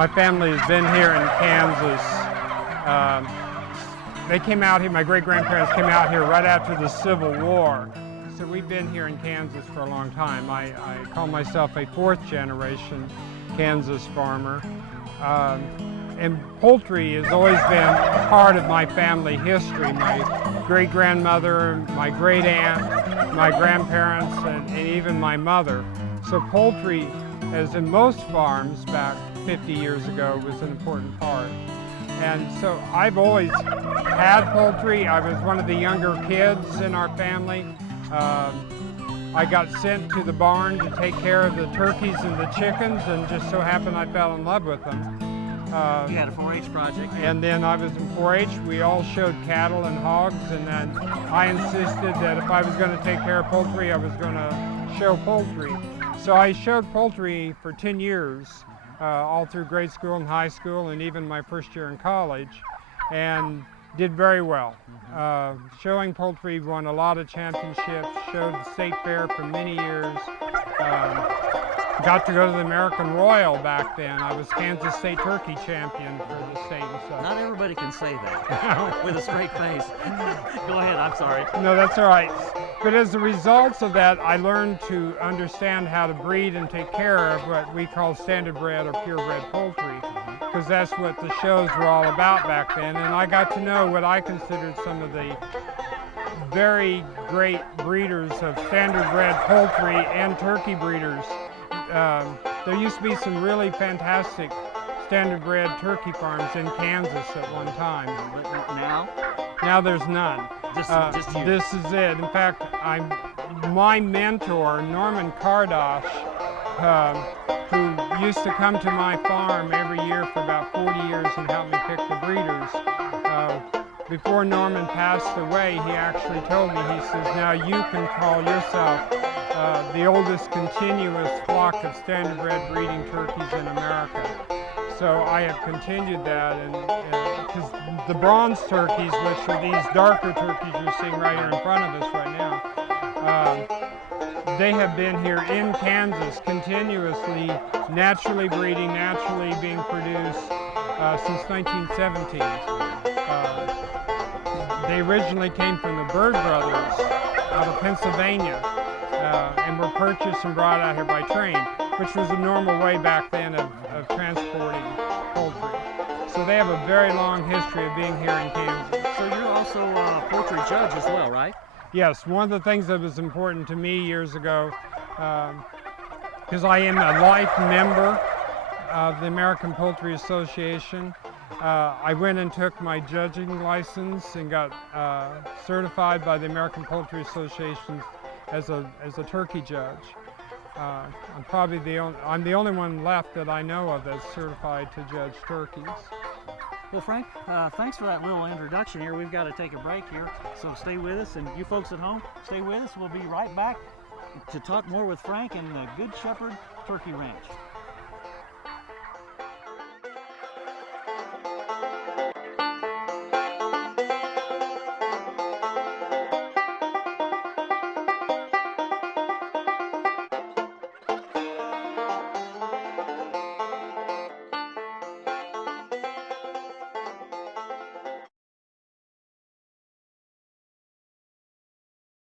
My family has been here in Kansas. They came out here, my great-grandparents came out here right after the Civil War. So we've been here in Kansas for a long time. I call myself a fourth-generation Kansas farmer. And poultry has always been part of my family history. My great-grandmother, my great-aunt, my grandparents, and even my mother. So poultry, as in most farms back 50 years ago, was an important part. And so I've always had poultry. I was one of the younger kids in our family. I got sent to the barn to take care of the turkeys and the chickens, and just so happened I fell in love with them. You had a 4-H project. And then I was in 4-H. We all showed cattle and hogs, and then I insisted that if I was going to take care of poultry, I was going to show poultry. So I showed poultry for 10 years, all through grade school and high school, and even my first year in college, and did very well. Showing poultry, won a lot of championships, showed the state fair for many years. Got to go to the American Royal back then. I was Kansas State Turkey Champion for the state and stuff. Not everybody can say that with a straight face. Go ahead, I'm sorry. No, that's all right. But as a result of that, I learned to understand how to breed and take care of what we call standard bred or purebred poultry, because that's what the shows were all about back then. And I got to know what I considered some of the very great breeders of standard bred poultry and turkey breeders. There used to be some really fantastic standard bred turkey farms in Kansas at one time. But now? Now there's none. Just you. This is it. In fact, my mentor, Norman Kardosh, who used to come to my farm every year for about 40 years and help me pick the breeders. Before Norman passed away, he actually told me, he says, now you can call yourself the oldest continuous flock of standard bred breeding turkeys in America. So I have continued that, and because the bronze turkeys, which are these darker turkeys you're seeing right here in front of us right now, they have been here in Kansas continuously, naturally breeding, naturally being produced since 1917. They originally came from the Bird Brothers out of Pennsylvania and were purchased and brought out here by train, which was a normal way back then of transporting poultry. So they have a very long history of being here in Kansas. So you're also a poultry judge as well, right? Yes, one of the things that was important to me years ago, because I am a life member of the American Poultry Association, I went and took my judging license and got certified by the American Poultry Association as a turkey judge. I'm probably I'm the only one left that I know of that's certified to judge turkeys. Well, Frank, thanks for that little introduction here. We've got to take a break here, so stay with us, and you folks at home, stay with us. We'll be right back to talk more with Frank and the Good Shepherd Turkey Ranch.